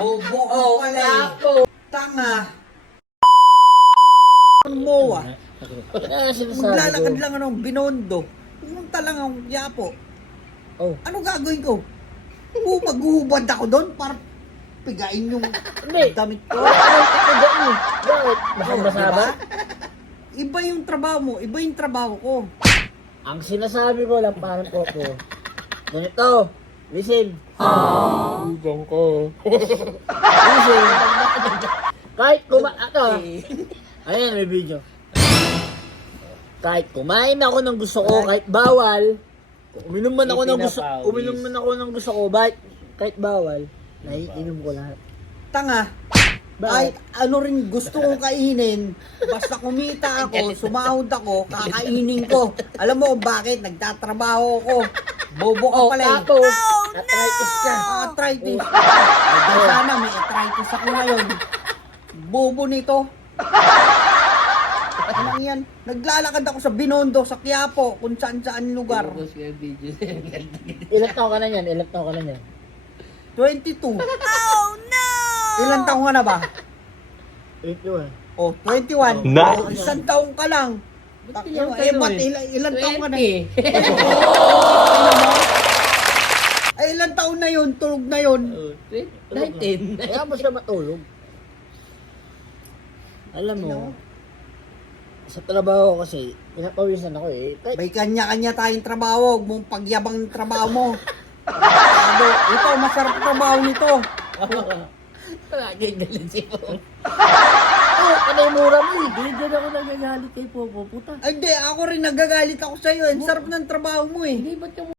Bobo ka pala eh. Tanga. Ang mowa. Maglalakad lang anong binondo. Pumunta lang ang yapo. Oh. Ano gagawin ko? Maghuhubad ako doon para pigain yung Hindi. damit ko. Bakit? Basang-basa ba? Iba yung trabaho mo, iba yung trabaho ko. Ang sinasabi ko lang parang ko. Ganito. Listen. Ibang ko. Listen. Kahit ayan, may video. Kahit kumain ako ng gusto ko, kahit bawal, uminom man ako ng gusto ko, kahit bawal, naiinom ko lahat. Tanga. Kahit ano rin gusto kong kainin, basta kumita ako, sumahod ako, kakainin ko. Alam mo kung bakit? Nagtatrabaho ako. Bobo ka pala eh. Tapos, arthritis ka. Arthritis. Ay, sana may arthritis ako ngayon. Bobo nito. Ano yan? Naglalakad ako sa Binondo, sa Quiapo, kung saan-saan lugar. Ilang taon ka na yan? 22. Oh no! Ilan taong ka na ba? 81. Oh, 21. Nice. Oh, isang taong ka lang. Ba't ilan taong ka na? Ay, ilan taon na yun? Tulog na yun. 19. Kaya mo siya matulog. Alam mo, sa trabaho kasi, pinapawisan ako eh. Kahit May kanya-kanya tayong trabaho. Huwag mong pagyabang ng trabaho mo. Ito, masarap trabaho nito. lagi galit si Popo. Ano yung mura mo eh? Diyan ako nagagalit kay Popo. Puta. Ay, hindi. Ako rin nagagalit ako sa'yo. Ang sarap ng trabaho mo eh. Hindi ba't yung